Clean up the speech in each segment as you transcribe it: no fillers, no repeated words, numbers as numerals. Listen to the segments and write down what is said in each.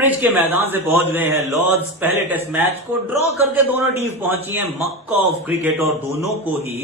Bridge के मैदान से पहुंच गए हैं लॉर्ड्स। पहले टेस्ट मैच को ड्रॉ करके दोनों टीम पहुंची हैं मक्का ऑफ क्रिकेट और दोनों को ही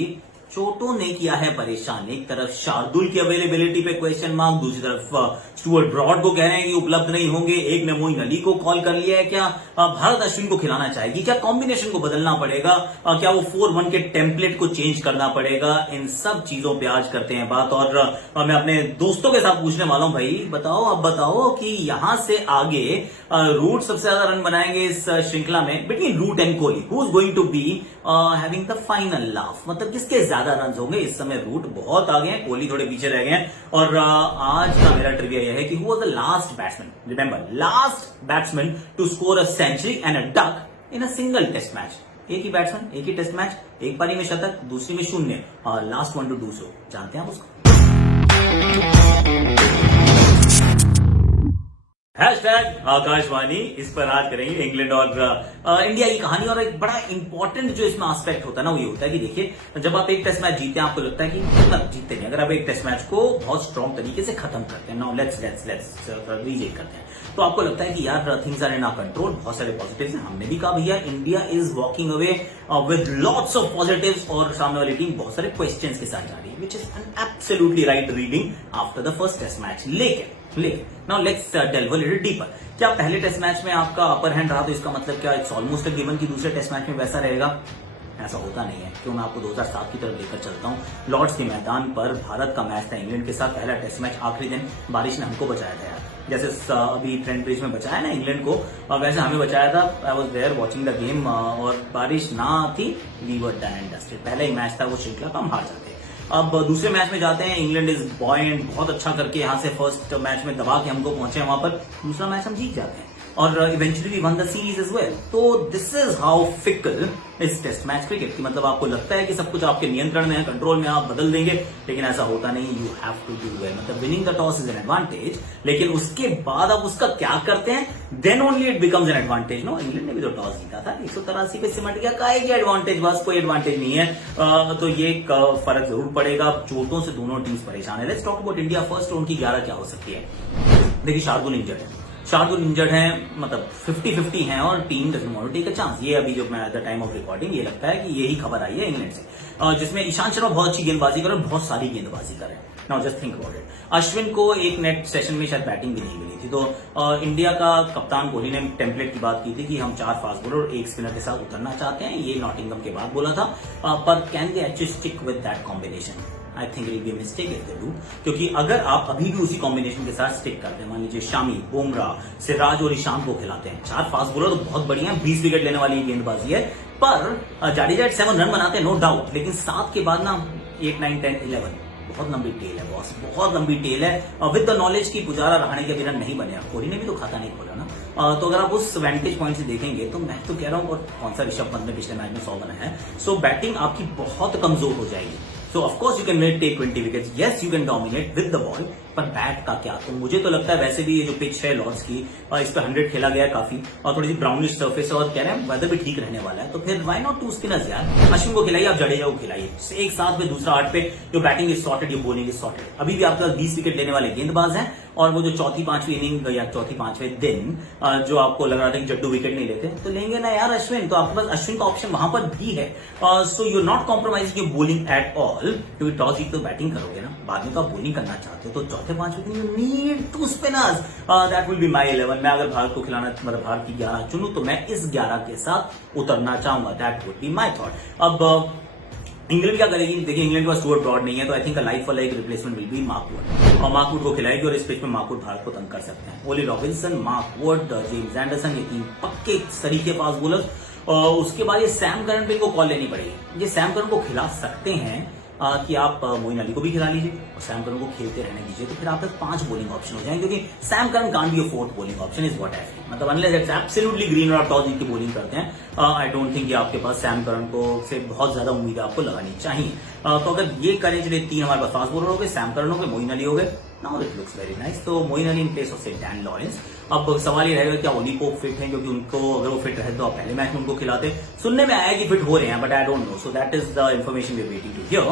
चोटों ने किया है परेशान। एक तरफ शार्दुल की अवेलेबिलिटी पे क्वेश्चन मार्क, दूसरी तरफ स्टुअर्ट ब्रॉड को कह रहे हैं कि उपलब्ध नहीं होंगे। एक ने मोइन अली को कॉल कर लिया है। क्या भारत अश्विन को खिलाना चाहेगी? क्या कॉम्बिनेशन को बदलना पड़ेगा? क्या वो 4-1 के टेम्पलेट को चेंज करना पड़ेगा? इन सब चीजों पे आज करते हैं बात। और मैं अपने दोस्तों के साथ पूछने वाला हूं, भाई बताओ, अब बताओ कि यहां से आगे रूट सबसे ज्यादा रन बनाएंगे इस श्रृंखला में between Root and Kohli. Who is going to be having the final laugh? मतलब किसके ज्यादा रन होंगे? इस समय रूट बहुत आगे हैं, कोहली थोड़े पीछे रह गए हैं। और आज का मेरा ट्रिविया यह है कि who was the last batsman, remember last batsman to score a century and a duck in a single test match. एक ही बैट्समैन, एक ही टेस्ट मैच, एक पारी में शतक, दूसरी में शून्य, और last one two do so. जानते हैं आप उसको? हैशटैग आकाशवाणी, इस पर आज करेंगे इंग्लैंड और इंडिया की कहानी। और एक बड़ा इंपॉर्टेंट जो इसमें एस्पेक्ट होता है ना, वो ये होता है कि देखिए, जब आप एक टेस्ट मैच जीते हैं आपको लगता है कि मतलब जीतते नहीं। अगर आप एक टेस्ट मैच को बहुत स्ट्रॉन्ग तरीके से खत्म करते हैं, नाउ लेट्स रीजेक करते हैं, तो आपको लगता है कि यार things are in our control, बहुत सारे पॉजिटिव्स हैं। हमने भी कहा भैया India is walking away with lots of positives, और सामने वाली टीम बहुत सारे क्वेश्चंस के साथ जा रही है, which is an absolutely right reading after the first test match. लेकिन now let's delve a little deeper. क्या पहले टेस्ट मैच में आपका अपर हैंड रहा तो इसका मतलब क्या इट्स ऑलमोस्ट गिवन कि दूसरे टेस्ट मैच में वैसा रहेगा? ऐसा होता नहीं है। क्यों? मैं आपको 2007 की तरफ लेकर चलता हूं। लॉर्ड्स के मैदान पर भारत का मैच था इंग्लैंड के साथ, पहला टेस्ट मैच। आखिरी दिन बारिश ने हमको बचाया था यार, जैसे अभी ट्रेंट ब्रिज में बचाया ना इंग्लैंड को, वैसे हमें बचाया था। I was there watching the game, और बारिश ना थी, we were done and dusted. पहला ही मैच था वो श्रृंखला का, हम हार जाते। अब दूसरे मैच में जाते हैं, इंग्लैंड इज बॉयंट, बहुत अच्छा करके यहां से फर्स्ट मैच में दबा के हमको पहुंचे वहां पर, दूसरा मैच हम जीत जाते हैं और eventually we won the series as well. तो this is how fickle is test match cricket की। मतलब आपको लगता है कि सब कुछ आपके नियंत्रण में है, कंट्रोल में, आप बदल देंगे, लेकिन ऐसा होता नहीं। You have to do well. मतलब winning the toss is an advantage, लेकिन उसके बाद आप उसका क्या करते हैं, then only it becomes an advantage. No, England ने भी तो टॉस जीता था, 183 पे सिमट गया, काहे की एडवांटेज? बस कोई एडवांटेज नहीं है। तो ये फर्क जरूर पड़ेगा। चोटों से दोनों टीम्स परेशान है। Let's talk about India first. उनकी 11 क्या हो सकती है? देखिए, शार्दुल इंजर्ड है, मतलब 50-50 है, और team doesn't want to take a chance. ये अभी जो मैं at the time of recording ये लगता है कि यही खबर आई है इंग्लैंड से, जिसमें ईशांत शर्मा बहुत अच्छी गेंदबाजी कर रहे हैं, बहुत सारी गेंदबाजी कर रहे हैं। Now just think about it. Ashwin को एक नेट सेशन में शायद बैटिंग भी नहीं मिली थी, तो इंडिया का कप्तान कोहली ने टेम्पलेट की बात की थी कि हम 4 फास्ट बॉलर और 1 स्पिनर के साथ उतरना चाहते हैं। ये नॉटिंगम के बाद बोला था, पर can they actually stick with that combination? I think it be mistake if they do, क्योंकि अगर आप अभी भी उसी कॉम्बिनेशन के साथ स्टिक करते हैं, मान लीजिए शामी, बुमराह, सिराज और ईशांत को खिलाते हैं, 4 फास्ट बॉलर तो बहुत बढ़िया है, 20 विकेट लेने वाली गेंदबाजी है, पर जाडेजा 7 रन बनाते हैं, नो डाउट, लेकिन 7 के बाद ना 8, 9, 10, 11 बहुत लंबी टेल है बॉस, बहुत लंबी टेल है। विद द नॉलेज की पुजारा रहाणे के बिना नहीं बने। कोहली ने भी तो खाता नहीं खोला ना। तो अगर आप उस वेंटेज पॉइंट से देखेंगे तो मैं तो कह रहा हूं, और कौन सा ऋषभ पंत ने पिछले मैच में 100 बनाया है, सो बैटिंग आपकी बहुत कमजोर हो जाएगी। So of course you can take 20 wickets. Yes, you can dominate with the ball. पर बैट का क्या? तो मुझे तो लगता है वैसे भी ये जो पिच है लॉर्ड्स की, इस पर 100 खेला गया है काफी, और थोड़ी सी ब्राउनिश सर्फेस है, और कह रहे हैं वेदर भी ठीक रहने वाला है, तो फिर व्हाई नॉट 2 स्पिनर्स यार? अश्विन को खिलाइए, आप जडेजा को खिलाइए, एक साथ में दूसरा 8 पे, जो बैटिंग इज सॉर्टेड, ये बॉलिंग इज सॉर्टेड। अभी भी आपके पास 20 विकेट लेने वाले गेंदबाज हैं, और वो जो चौथी 5वीं इनिंग या चौथी 5वें दिन जो आपको लग रहा था कि जड्डू विकेट नहीं लेते, तो लेंगे ना यार अश्विन, तो आपके पास अश्विन का ऑप्शन वहां पर भी है। So you not compromise your bowling at all, क्योंकि टॉस जीत तो बैटिंग करोगे ना, बाद में तो आप बॉलिंग करना चाहते हो, तो चौथे 5वें दिन you need 2 spinners. That will be my 11। मैं अगर भारत को खिलाना, मतलब भारत की 11 चुनूं, तो मैं इस 11 के साथ उतरना चाहूंगा। That would be my thought. अब इंग्लैंड क्या करेगी? देखिए, इंग्लैंड के पास स्टुअर्ट ब्रॉड नहीं है, तो आई थिंक लाइफ वाला एक replacement will be Mark Wood, और मार्क वुड को खिलाएगी, और इस पिच में मार्क वुड भारत को तंग कर सकते हैं। Ollie Robinson, Mark Wood, James Anderson, ये 3 पक्के सरीखे फास्ट बॉलर्स। उसके बाद ये सैम करन पे इनको कॉल लेनी पड़ेगी। ये सैम करन को खिला सकते हैं कि आप मोइन अली को भी खिला लीजिए और सैम करन को खेलते रहने दीजिए, तो फिर आपके 5 बॉलिंग ऑप्शन हो जाएंगे, क्योंकि Sam Curran can't be a 4th bowling option is what I feel. मतलब अनलेस इट्स एब्सोल्युटली ग्रीन और आप टॉस जीत के बॉलिंग करते हैं, आई डोंट थिंक आपके पास सैम करन को से बहुत ज्यादा उम्मीद आपको लगानी चाहिए। तो अगर ये करें, चलिए 3 हमारे पास फास्ट बॉलर हो गए, सैम करन हो गए, मोइन अली हो गए, now it looks very nice. तो Moeen Ali in place of से डैन लॉरेंस। अब सवाल ये रहेगा क्या ओली पोप फिट है, क्योंकि उनको अगर वो फिट रहे तो आप पहले मैच में उनको खिलाते। सुनने में आया कि फिट हो रहे हैं, but I don't know, so that is the information we are waiting to hear.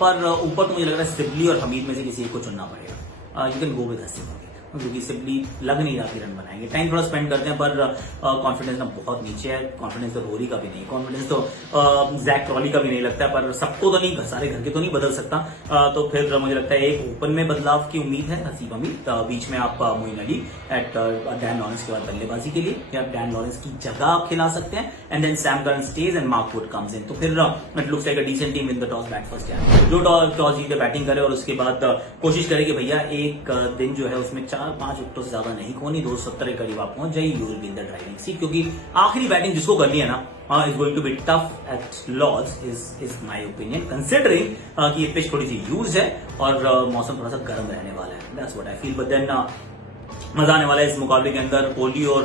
पर ऊपर तो मुझे लग रहा है सिबली और हमीद में से किसी एक को चुनना पड़ेगा। You can go with Hasim. क्योंकि सिंपली लग नहीं रहा कि रन बनाएंगे। टाइम थोड़ा स्पेंड करते हैं, पर कॉन्फिडेंस ना बहुत नीचे है। कॉन्फिडेंस तो रोरी का भी नहीं, कॉन्फिडेंस तो जैक क्रॉली का भी नहीं लगता है, पर सबको तो नहीं, सारे घर के तो नहीं बदल सकता। तो फिर मुझे लगता है एक ओपन में बदलाव की उम्मीद है, हसीब अमीर। बीच में आप Moeen Ali at Dan Lawrence के बाद बल्लेबाजी के लिए, या डैन लॉरेंस की जगह आप खिला सकते हैं, and then Sam Curran stage and Mark Wood comes in. तो फिर it looks like a decent team in the toss bat first. जो टॉस जीते बैटिंग करे और उसके बाद कोशिश करे कि भैया एक दिन जो है उसमें 4-5 विकेटों से ज्यादा नहीं खोनी, 270 के करीब आप पहुंच जाइए, you will be in the driving seat. क्योंकि आखिरी बैटिंग जिसको करनी है ना is going to be tough at Lord's, is my opinion, considering कि ये पिच थोड़ी सी यूज है और मौसम थोड़ा सा गर्म रहने वाला है। That's what I feel. But then मजा आने वाला है इस मुकाबले के अंदर। कोहली और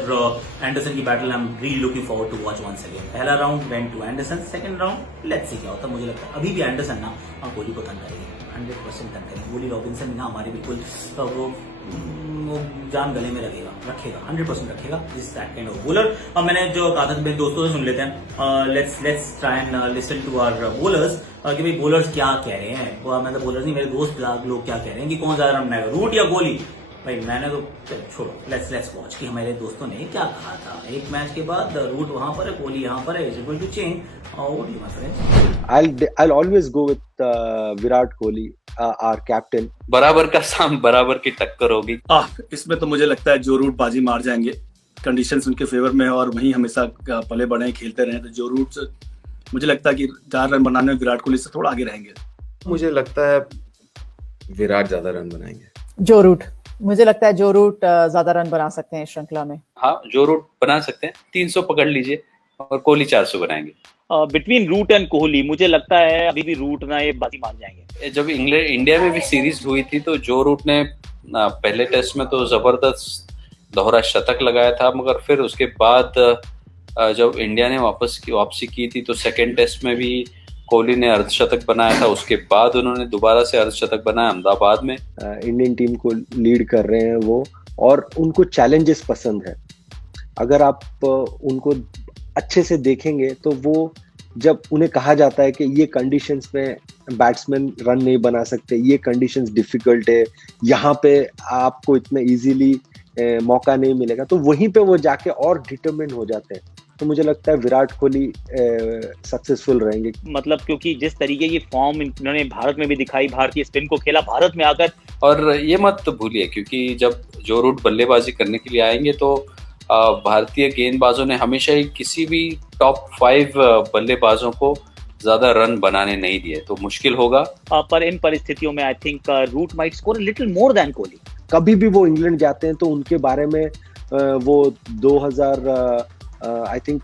एंडरसन की battle I am really looking forward to watch once again. पहला round went to Anderson, second round let's see क्या होता है। मुझे लगता है अभी भी एंडरसन ना कोहली को तंग करेगी, 100% तंग करेगी। वुडी रॉबिन्सन ना हमारे बिल्कुल वो जान गले में रखेगा 100% रखेगा इस दैट काइंड ऑफ बॉलर। अब मैंने जो कहा था मेरे दोस्तों से सुन लेते हैं, let's try and listen to our bowlers कि भाई बॉलर्स क्या कह रहे हैं। मैं तो बॉलर्स नहीं, मेरे दोस्त लोग क्या कह रहे हैं कि कौन ज्यादा रन बनाएगा, रूट या कोहली। भाई मैंने तो छोड़ो, लेट्स वॉच कि हमारे दोस्तों ने क्या कहा था। एक मैच के बाद रूट वहां पर है, कोहली यहाँ पर है, is going to change. What do you my friends? I'll always go with Virat Kohli, our captain. बराबर का साम बराबर की टक्कर होगी। इसमें तो मुझे लगता है जो रूट बाजी मार जाएंगे, कंडीशंस उनके फेवर में है और वहीं हमेशा पले बढ़े खेलते रहे, तो जो रूट मुझे लगता है कि 4 रन बनाने में विराट कोहली से थोड़ा आगे रहेंगे। मुझे लगता है विराट ज्यादा रन बनाएंगे। जो रूट, मुझे लगता है जो रूट ज्यादा रन बना सकते हैं इस श्रृंखला में। हाँ, जो रूट बना सकते हैं, 300 पकड़ लीजिए और कोहली 400 बनाएंगे। बिटवीन रूट एंड कोहली मुझे लगता है अभी भी रूट ना ये बाजी मार जाएंगे। जब इंडिया में भी सीरीज हुई थी तो जो रूट ने पहले टेस्ट में तो जबरदस्त दोहरा शतक लगाया था, मगर फिर उसके बाद जब इंडिया ने वापसी की थी तो सेकेंड टेस्ट में भी कोहली ने अर्धशतक बनाया था। उसके बाद उन्होंने दोबारा से अर्धशतक बनाया अहमदाबाद में। इंडियन टीम को लीड कर रहे हैं वो, और उनको चैलेंजेस पसंद है। अगर आप उनको अच्छे से देखेंगे तो वो, जब उन्हें कहा जाता है कि ये कंडीशंस में बैट्समैन रन नहीं बना सकते, ये कंडीशंस डिफिकल्ट है, यहाँ पे आपको इतने इजीली मौका नहीं मिलेगा, तो वहीं पे वो जाके और डिटरमिन हो जाते हैं। तो मुझे लगता है विराट कोहली सक्सेसफुल रहेंगे। मतलब क्योंकि जिस तरीके की फॉर्म इन्होंने भारत में भी दिखाई, भारतीय स्पिन को खेला भारत में आकर, और ये मत तो भूलिए क्योंकि जब जो रूट बल्लेबाजी करने के लिए आएंगे तो भारतीय गेंदबाजों ने हमेशा ही किसी भी टॉप 5 बल्लेबाजों को ज्यादा रन बनाने नहीं दिए, तो मुश्किल होगा। पर इन परिस्थितियों में I think Root might score little more than Kohli. कभी भी वो इंग्लैंड जाते हैं तो उनके बारे में वो 2000 आई थिंक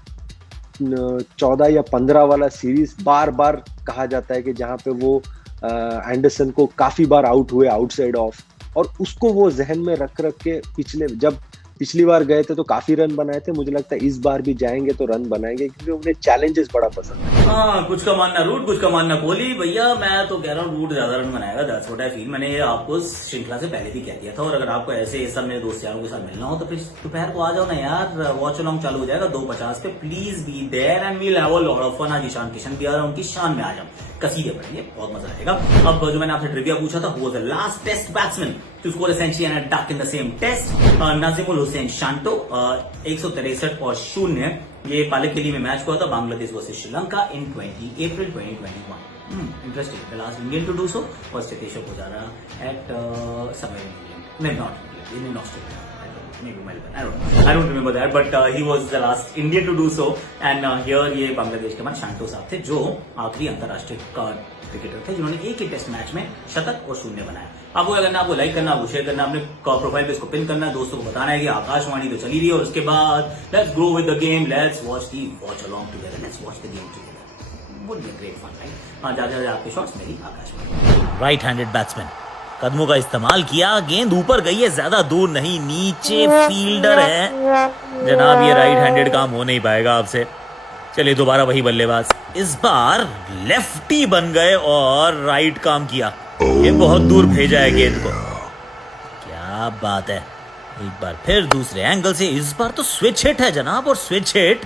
14 या 15 वाला सीरीज बार बार कहा जाता है कि जहां पे वो एंडरसन को काफी बार आउट हुए आउटसाइड ऑफ, और उसको वो जहन में रख के जब पिछली बार गए थे तो काफी रन बनाए थे। मुझे लगता है इस बार भी जाएंगे तो रन बनाएंगे क्योंकि उन्हें चैलेंजेस बड़ा पसंद है। हाँ, कुछ का मानना रूट, कुछ का मानना कोहली। भैया मैं तो कह रहा हूँ रूट ज्यादा रन बनाएगा, दैट्स व्हाट आई फील। मैंने ये आपको श्रृंखला से पहले भी कह दिया था। और अगर आपको ऐसे सब मेरे दोस्त यारों के साथ मिलना हो तो फिर दोपहर को आ जाओ ना यार, वॉच अलोंग चालू हो जाएगा 2:50 पे। Please be there and we'll have a lot of fun. आज ईशान किशन भी आ रहा है, उनकी शान में आ जाओ, कसीदे पढ़ेंगे, बहुत मजा आएगा। अब जो मैंने आपसे ट्रिविया पूछा था, वो the last test batsman to score a century and a duck in the same test, नाजिमुल Hussain Shanto. 163 और 0 ये पालेकेली में मैच हुआ था Bangladesh versus Sri Lanka in April 2021। Interesting. The last Indian to do so was Cheteshwar Pujara eight somewhere in England, not in Australia. Maybe Melbourne. I don't remember that, but he was the last Indian to do so. And here ये बांग्लादेश के मान शांटो साहब थे, जो आखिरी अंतरराष्ट्रीय cricketer थे जिन्होंने एक ही टेस्ट मैच में शतक और 0 बनाया। आपको क्या करना, आपको लाइक करना, आपको शेयर करना, अपने प्रोफाइल पे इसको पिन करना है, दोस्तों को बताना है कि आकाशवाणी तो चली रही है। और उसके बाद let's grow with the game, let's watch along together, let's watch the game together. Would be a great fun, right? हाँ, ज्यादा आपके शॉट्स मेरी आकाशवाणी। राइट हैंडेड बैट्समैन, कदमों का इस्तेमाल किया, गेंद ऊपर गई है, ज्यादा दूर नहीं, नीचे फील्डर है जनाब। ये राइट हैंडेड काम हो नहीं पाएगा आपसे। चलिए दोबारा वही बल्लेबाज, इस बार लेफ्टी बन गए और राइट काम किया। ये बहुत दूर भेजा है गेंद को, क्या बात है। एक बार फिर दूसरे एंगल से, इस बार तो स्विच हिट है जनाब, और स्विच हिट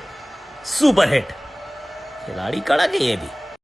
सुपर हिट। खिलाड़ी कड़क है ये भी।